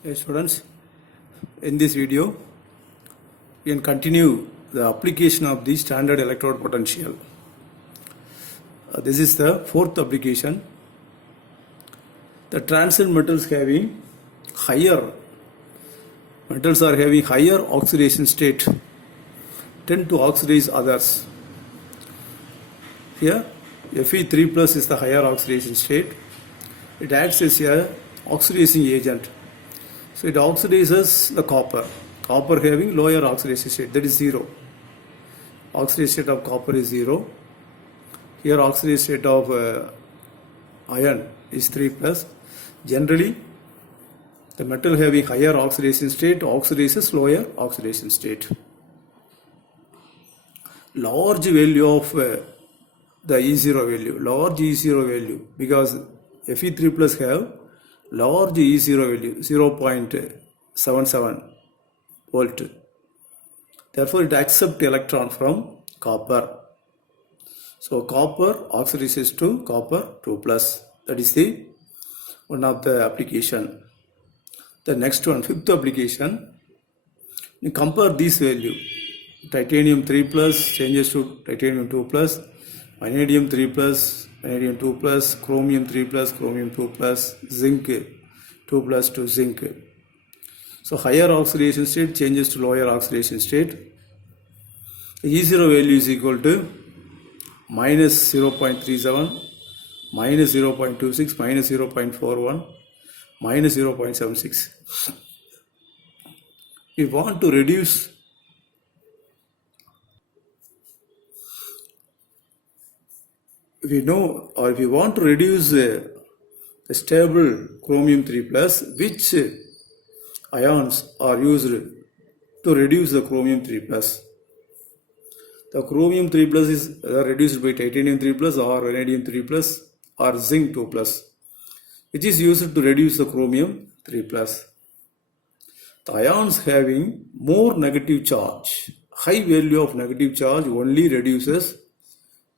Hey students, in this video we can continue the application of the standard electrode potential. This is the fourth application. The transit metals are having higher oxidation state tend to oxidize others. Here Fe3 plus is the higher oxidation state. It acts as a oxidizing agent. So it oxidizes the copper. Copper having lower oxidation state, that is 0. Oxidation state of copper is 0. Here oxidation state of iron is 3 plus. Generally, the metal having higher oxidation state oxidizes lower oxidation state. Large value of the E0 value, large E0 value, because Fe3 plus have large E0 value 0.77 volt. Therefore, it accepts electron from copper. So, copper oxidizes to copper 2 plus. That is the one of the application. The next one, fifth application, you compare this value. Titanium 3 plus changes to titanium 2 plus, vanadium 3 plus, vanadium 2 plus, chromium 3 plus, chromium 2 plus, zinc 2 plus to zinc. So higher oxidation state changes to lower oxidation state. E0 value is equal to minus 0.37, minus 0.26, minus 0.41, minus 0.76. We want to reduce we want to reduce the stable chromium 3 plus, which ions are used to reduce the chromium 3 plus. The chromium 3 plus is reduced by titanium 3 plus or vanadium 3 plus or zinc 2 plus, which is used to reduce the chromium 3 plus. The ions having more negative charge, high value of negative charge only reduces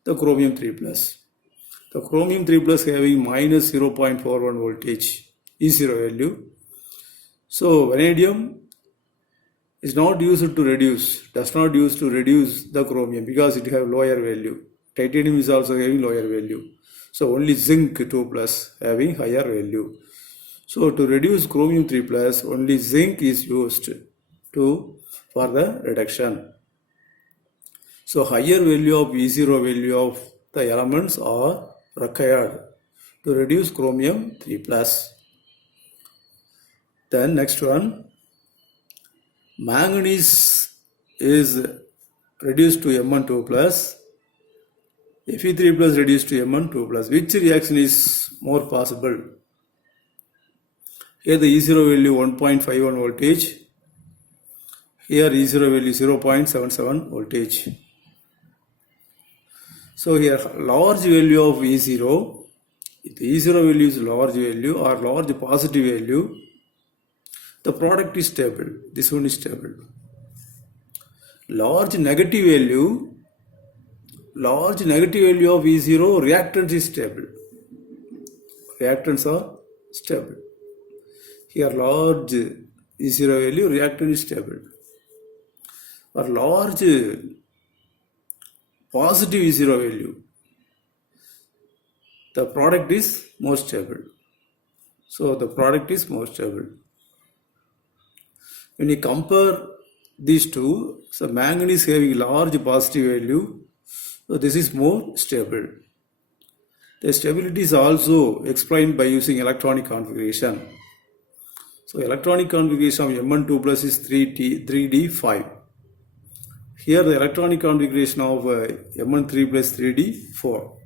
the chromium 3 plus. The chromium 3 plus having minus 0.41 voltage E0 value. So vanadium is not used to reduce, does not use to reduce the chromium because it have lower value. Titanium is also having lower value. So only zinc 2 plus having higher value. So to reduce chromium 3 plus, only zinc is used for the reduction. So higher value of E0 value of the elements are required to reduce chromium 3 plus. Then next one, manganese is reduced to Mn2 plus, Fe3 plus reduced to Mn2 plus. Which reaction is more possible? Here the E0 value 1.51 voltage, here E0 value 0.77 voltage. So here large value of E0, if the E0 value is large value or large positive value, the product is stable. This one is stable. Large negative value of E0, reactants is stable. Reactants are stable. Here large E0 value, reactant is stable. Or large positive E0 value, the product is more stable. So the product is more stable. When you compare these two, so manganese having large positive value, so this is more stable. The stability is also explained by using electronic configuration. So electronic configuration of Mn2 plus is 3d5. Here the electronic configuration of Mn3 plus 3d4.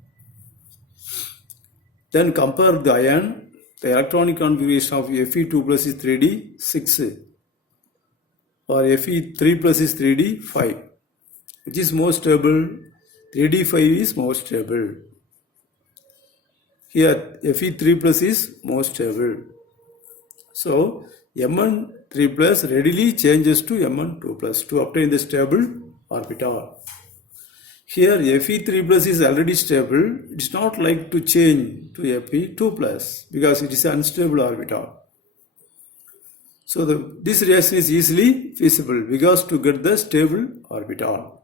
Then compare the iron, the electronic configuration of Fe2 plus is 3d6 or Fe3 plus is 3d5. Which is more stable? 3d5 is more stable. Here Fe3 plus is more stable. So Mn3 plus readily changes to Mn2 plus to obtain the stable orbital. Here Fe3 plus is already stable. It is not like to change to Fe2 plus because it is an unstable orbital. So this reaction is easily feasible because to get the stable orbital.